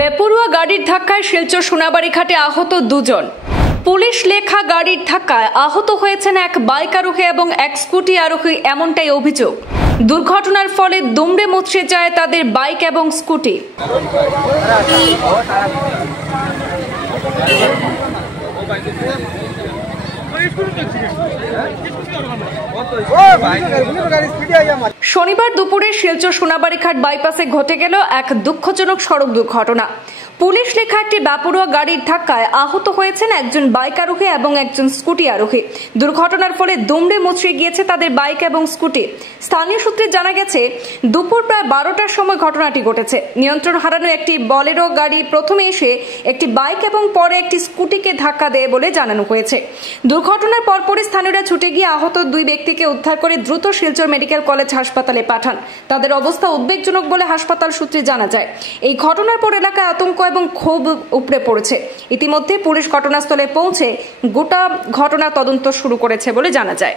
বেপরোয়া গাড়ির ধাক্কায় শিলচর সোনাবাড়িঘাটে আহত দুজন। পুলিশ লেখা গাড়ির ধাক্কায় আহত হয়েছেন এক বাইক আরোহী এবং এক স্কুটি আরোহী, এমনটাই অভিযোগ। দুর্ঘটনার ফলে দুমড়ে মুচড়ে যায় তাদের বাইক এবং স্কুটি। শনিবার দুপুরে শিলচর সোনাবাড়িঘাট বাইপাসে ঘটে গেল এক দুঃখজনক সড়ক দুর্ঘটনা। পুলিশ লেখা একটি বেপরোয়া গাড়ির ধাক্কায় আহত হয়েছেন একজন বাইক আরোহী এবং একজন স্কুটি আরোহী। দুর্ঘটনার ফলে দুমড়ে মুচড়ে গিয়েছে তাদের বাইক এবং স্কুটি। স্থানীয় সূত্রে জানা গেছে, দুপুর প্রায় 12টার সময় ঘটনাটি ঘটেছে। নিয়ন্ত্রণ হারানো একটি বলেরো গাড়ি প্রথমে এসে একটি বাইক এবং পরে একটি স্কুটিকে ধাক্কা দেয় বলে জানানো হয়েছে। দুর্ঘটনার পরপরই স্থানীয়রা ছুটে গিয়ে আহত দুই ব্যক্তিকে উদ্ধার করে দ্রুত শিলচর মেডিকেল কলেজ হাসপাতালে পাঠান। তাদের অবস্থা উদ্বেগজনক বলে হাসপাতাল সূত্রে জানা যায়। এই ঘটনার পর এলাকায় আতঙ্ক এবং ক্ষোভ উপড়ে পড়েছে। ইতিমধ্যে পুলিশ ঘটনাস্থলে পৌঁছে গোটা ঘটনা তদন্ত শুরু করেছে বলে জানা যায়।